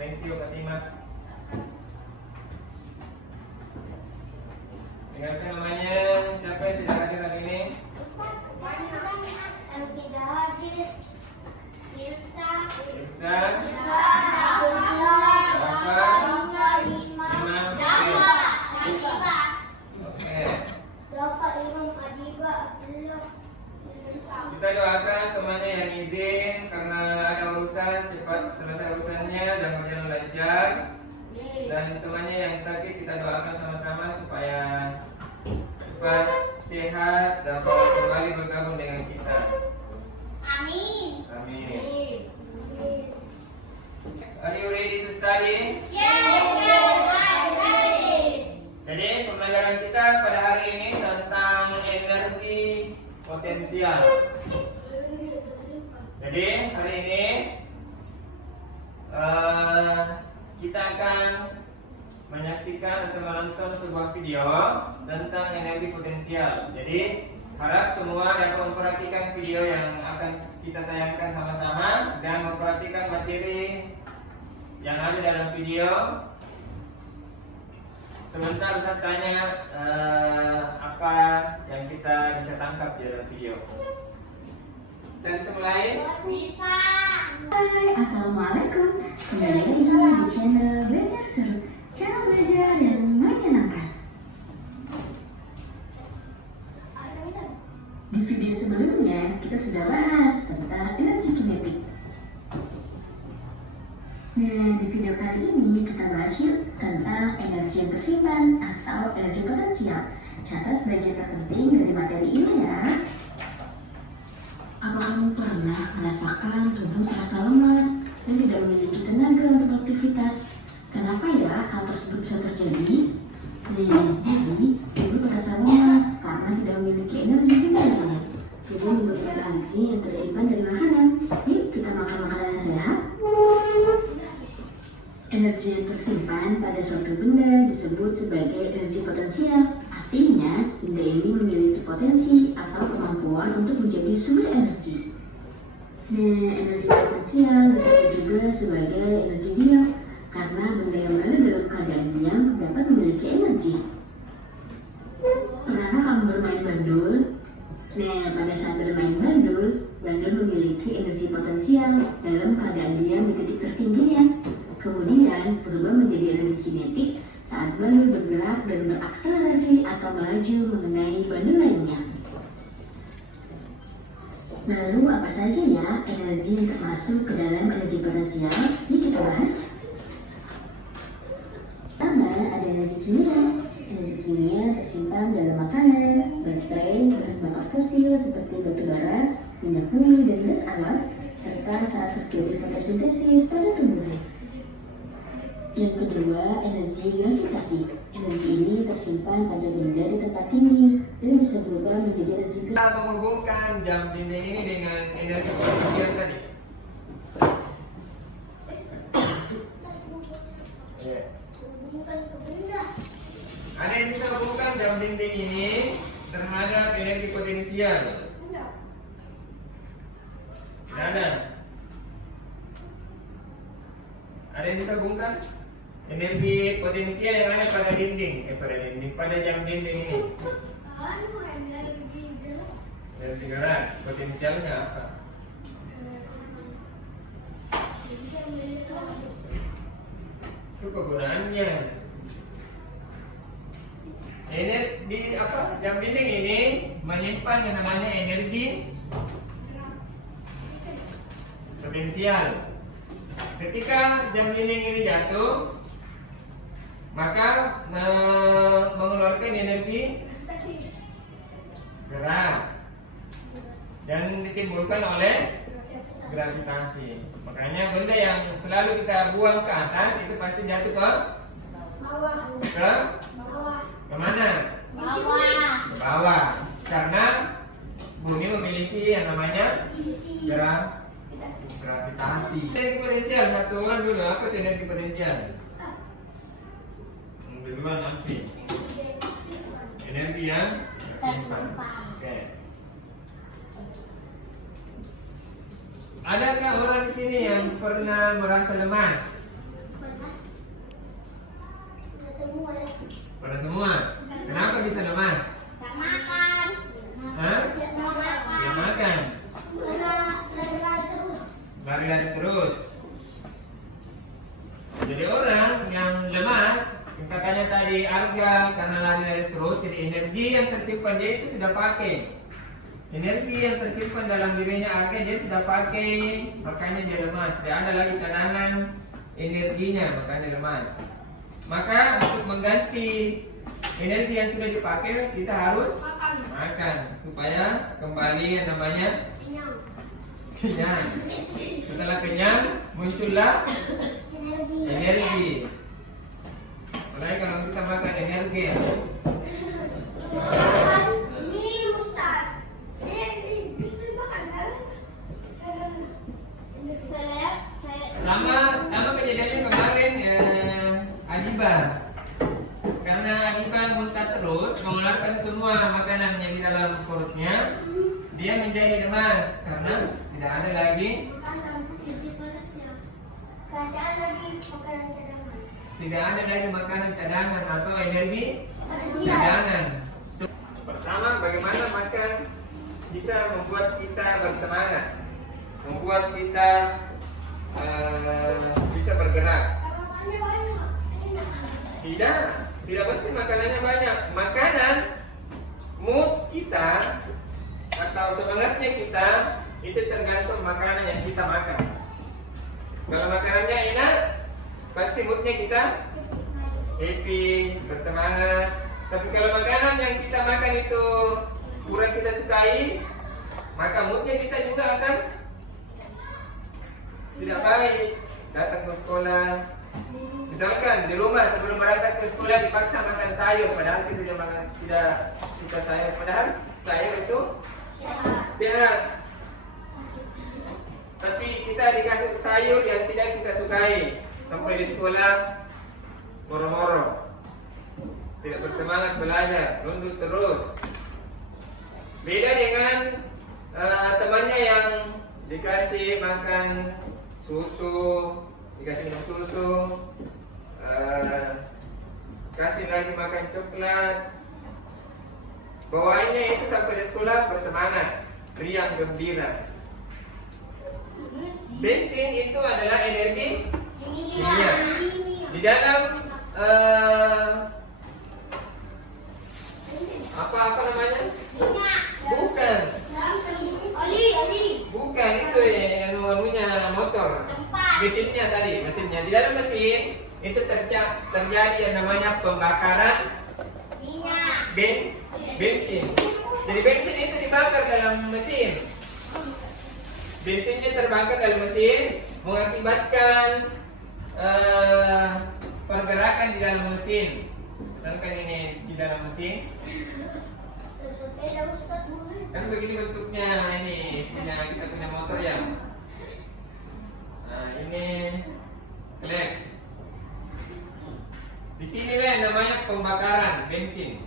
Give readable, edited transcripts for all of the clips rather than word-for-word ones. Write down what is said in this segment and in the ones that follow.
Thank you, Fatimah. Ingatkan namanya, siapa yang tidak hadir hari ini? Yang tidak hadir. Irsa. Irsa. Kita doakan temannya yang izin karena ada urusan, cepat selesai urusannya dan berjalan lancar. Dan temannya yang sakit kita doakan sama-sama supaya cepat sehat dan kembali bergabung dengan kita. Amin. Amin. Are you ready to study? Yes, I'm ready. Jadi pembelajaran kita pada hari ini tentang energi potensial. Jadi hari ini kita akan menyaksikan atau menonton sebuah video tentang energi potensial. Jadi harap semua dapat memperhatikan video yang akan kita tayangkan sama-sama dan memperhatikan materi yang ada dalam video. Sebentar Ustaz tanya apa yang kita bisa tangkap di dalam video. Kita bisa mulai? Bisa. Hai, Assalamualaikum. Kembali lagi di channel Belajar Seru, channel belajar yang menyenangkan. Di video sebelumnya kita sudah bahas tentang energi kinetik. Nah, di video kali ini kita bahas yuk tentang energi yang tersimpan atau energi potensial. Catat bagian terpenting dari materi ini ya. Apa kamu pernah merasakan tubuh terasa lemas dan tidak memiliki tenaga untuk beraktivitas? Kenapa ya hal tersebut bisa terjadi? Nah, jadi tubuh terasa lemas karena tidak memiliki energi kinetiknya. Tubuh membutuhkan energi yang tersimpan dari makanan. Yuk kita makan makanan yang sehat. Energi yang tersimpan pada suatu benda disebut sebagai energi potensial. Artinya, benda ini memiliki potensi atau kemampuan untuk menjadi sumber energi. Nah, energi potensial disebut juga sebagai energi diam karena benda yang berada dalam keadaan diam dapat memiliki energi. Pernahkah kamu bermain bandul? Nah, pada saat bermain bandul memiliki energi potensial dalam keadaan diam di titik tertingginya. Kemudian berubah menjadi energi kinetik saat bandul bergerak dan berakselerasi atau melaju mengenai bandul lainnya. Lalu apa saja ya energi yang termasuk ke dalam energi potensial? Ini kita bahas. Pertama ada energi kimia. Energi kimia tersimpan dalam makanan, baterai, bahan bakar fosil seperti batu bara, minyak bumi, dan gas alam, serta saat terjadi fotosintesis pada tumbuhan. Yang kedua, energi gravitasi. Energi ini tersimpan pada benda di tempat tinggi dan bisa berubah menjadi energi Kita menghubungkan jam dinding ini dengan energi potensial tadi. Ada yang bisa menghubungkan jam dinding ini terhadap energi potensial? Tidak ada. Ada yang bisa hubungkan energi potensial yang ada pada dinding, pada jam dinding ini? Energi gerak. Potensialnya apa? Itu kegunaannya. Ini di apa? Jam dinding ini menyimpan yang namanya energi potensial. Ketika jam dinding ini jatuh, maka mengeluarkan energi gerak dan ditimbulkan oleh gravitasi. Makanya benda yang selalu kita buang ke atas itu pasti jatuh ke mana? Bawah. Ke bawah. Karena bumi memiliki yang namanya gravitasi. Energi potensial, satu orang dulu, apa itu energi potensial? Duluan nanti. Energi yang tersimpan. Oke. Adakah orang di sini yang pernah merasa lemas? Pada semua. Kenapa bisa lemas? Tak makan. Hah? Tak makan. Tidak makan. Lari-lari terus. Jadi orang yang lemas, katanya tadi arga karena lari-lari terus, jadi energi yang tersimpan dia itu sudah pakai. Energi yang tersimpan dalam dirinya arga dia sudah pakai, makanya dia lemas. Tidak ada lagi cadangan energinya, makanya lemas. Maka untuk mengganti energi yang sudah dipakai, kita harus makan supaya kembali yang namanya kenyang. Setelah kenyang, muncullah energi. Mulai kalau kita makan energi, Ini mustas. Ini bisa dimakan kan? sama kejadiannya kemarin Adiba. Karena Adiba muntah terus, mengeluarkan semua makanan yang di dalam perutnya, dia menjadi lemas karena tidak ada lagi tidak ada lagi makanan cadangan atau energi cadangan. Pertama, bagaimana makan bisa membuat kita bersemangat, membuat kita bisa bergerak. Tidak pasti makanannya banyak. Makanan, mood kita atau semangatnya kita itu tergantung makanan yang kita makan. Kalau makanannya enak, pasti moodnya kita happy, bersemangat. Tapi kalau makanan yang kita makan itu kurang kita sukai, maka moodnya kita juga akan tidak baik. Datang ke sekolah, misalkan di rumah sebelum berangkat ke sekolah dipaksa makan sayur, padahal kita tidak suka sayur. Padahal sayur itu sehat. Tapi kita dikasih sayur yang tidak kita sukai. Sampai di sekolah moro-moro, tidak bersemangat belajar, lundul terus. Beda dengan temannya yang dikasih makan susu, dikasih minum susu, kasih lagi makan coklat. Bawaannya itu sampai di sekolah bersemangat, riang gembira. Bensin itu adalah energi kimia. Di dalam apa namanya? Bukan. Bukan itu anunya motor. Mesinnya tadi, mesinnya. Di dalam mesin itu terjadi yang namanya pembakaran bensin. Jadi bensin itu dibakar dalam mesin. Bensinnya terbakar dalam mesin mengakibatkan pergerakan di dalam mesin. Misalkan ini di dalam mesin, kan begini bentuknya ini kita punya motor ya. Nah ini klep. Di sini lah namanya pembakaran bensin.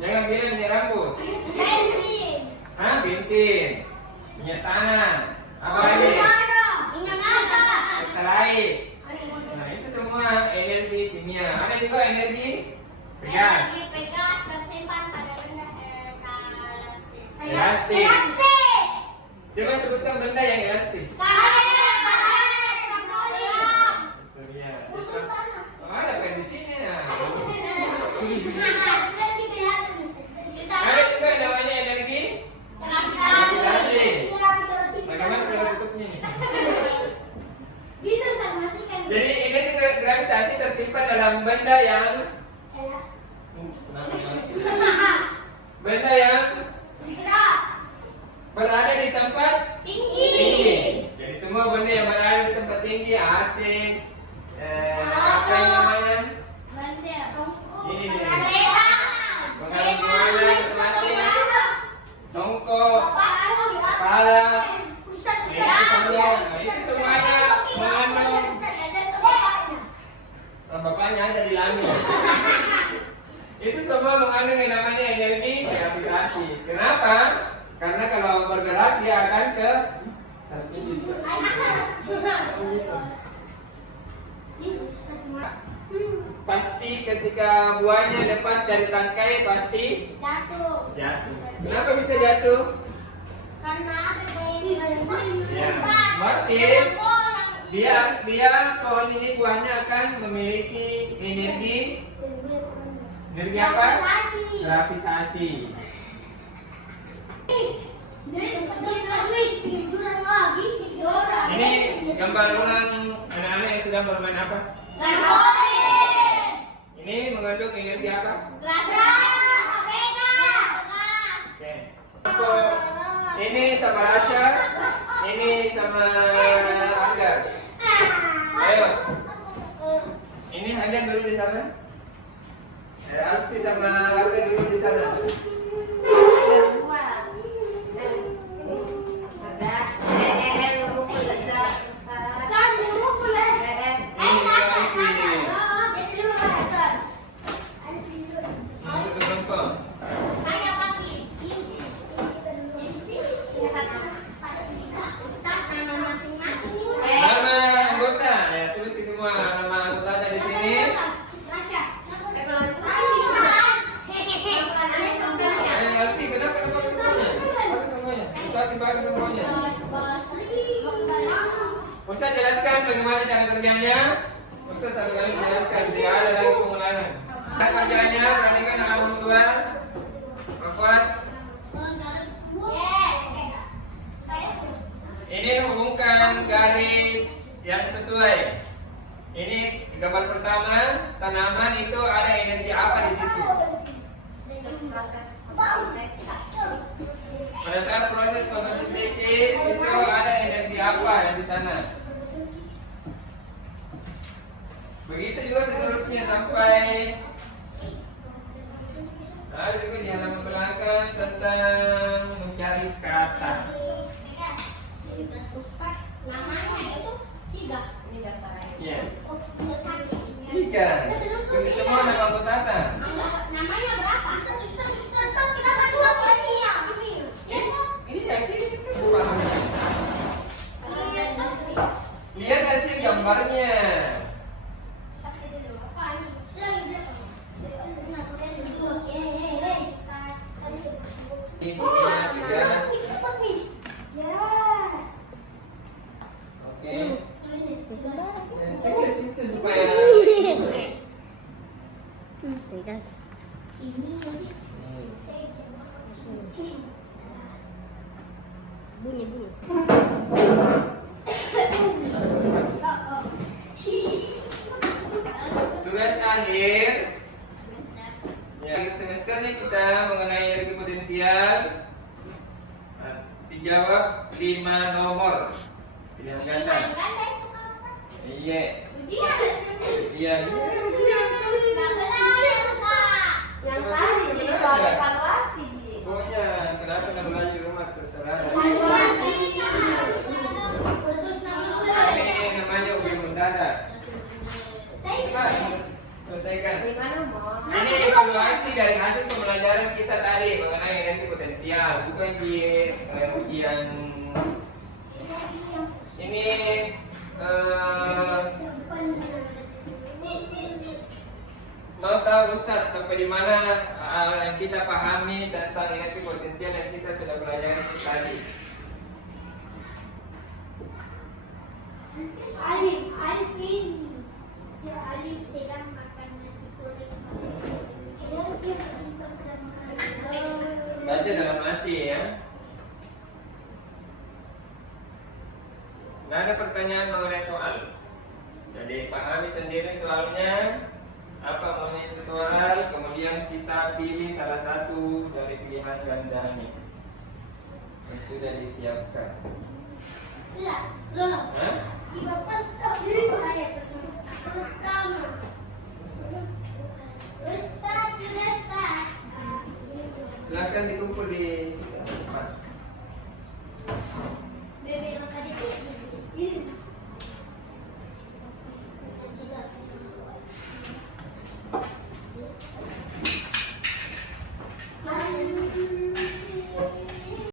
Jangan bilang minyak rambut. Bensin. Minyak tanah. Apa lagi? Pertalite. Nah itu semua energi kimia. Ada juga energi gas. Elastis. Coba sebutkan benda yang elastis. Itu dia. Oh, ada kan di sini ya. Ada juga namanya energi gravitasi. Bagaimana cara tutupnya nih? Bisa saya matikan. Jadi energi gravitasi tersimpan dalam benda yang berada di tempat tinggi. Jadi semua benda yang berada di tempat tinggi, AC, apa yang namanya? Ini nih. Mengalami mana mati, songkok, kepala, itu semuanya mengandung. Bapaknya ada di langit. Itu semua mengandung yang namanya energi gravitasi. Kenapa? Karena kalau bergerak dia akan ke satu titik. Pasti ketika buahnya lepas dari tangkai pasti Jatuh. jatuh. Kenapa bisa jatuh? Karena ada kayak Ya, berarti dia pohon ini buahnya akan memiliki energi apa? Gravitasi. Ini gambar orang anak-anak yang sedang bermain apa? Ini mengandung energi apa? Oke. Ini sama Rasya, ini sama Angga. Ayo. Ini Angga dulu di sana. Alfi sama Angga dulu di sana. Satu contoh. Nama anggota, ya tulis di semua nama anggota ada di sini. Alfi, kenapa pakai semuanya? Pakai semuanya. Kita dipakai semuanya. Ustaz jelaskan bagaimana cara kerjanya. Ustaz satu kali menjelaskan jika ada lagi pengulangan. Cara kerjanya perhatikan halaman 2. Afwan. Ini hubungkan garis yang sesuai. Ini gambar pertama, tanaman itu ada energi apa di situ? Pada saat proses fotosintesis itu ada energi apa yang di sana? Begitu juga seterusnya sampai ada juga di halaman belakang tentang mencari kata. Namanya itu 3 ini daftarnya. Iya. Oh, 1. 3. Tulis semua nama anggota. Namanya berapa? Kita satu apa ini ya? Ini jadi pahamnya. Lihat hasil gambarnya. Ini ya. Oke. Tulis itu supaya Bunyi. tugas akhir. Ya, semester ini kita mengenai energi potensial. Nah, dijawab 5 nomor. Pilihan ganda. Iya. Iya. Yang tadi jadi soal evaluasi. Pokoknya kenapa nggak belajar di rumah terserah. Ini namanya uji mendadak. Coba selesaikan. Ini evaluasi dari hasil pembelajaran kita tadi mengenai energi potensial, bukan ujian. Ini mau tahu Ustaz sampai di mana kita pahami tentang energi potensial yang kita sudah belajar tadi. Alif ini. Ya, Alif sedang makan nasi goreng. Baca dalam hati ya. Nggak ada pertanyaan mengenai soal. Jadi pahami sendiri soalnya, apa maunya itu soal, kemudian kita pilih salah satu dari pilihan ganda ini yang sudah disiapkan. Tidak, loh. Hah? Di bapak stop diri saya pertama. Ustaz, sudah Ustaz. Silakan dikumpul di sini.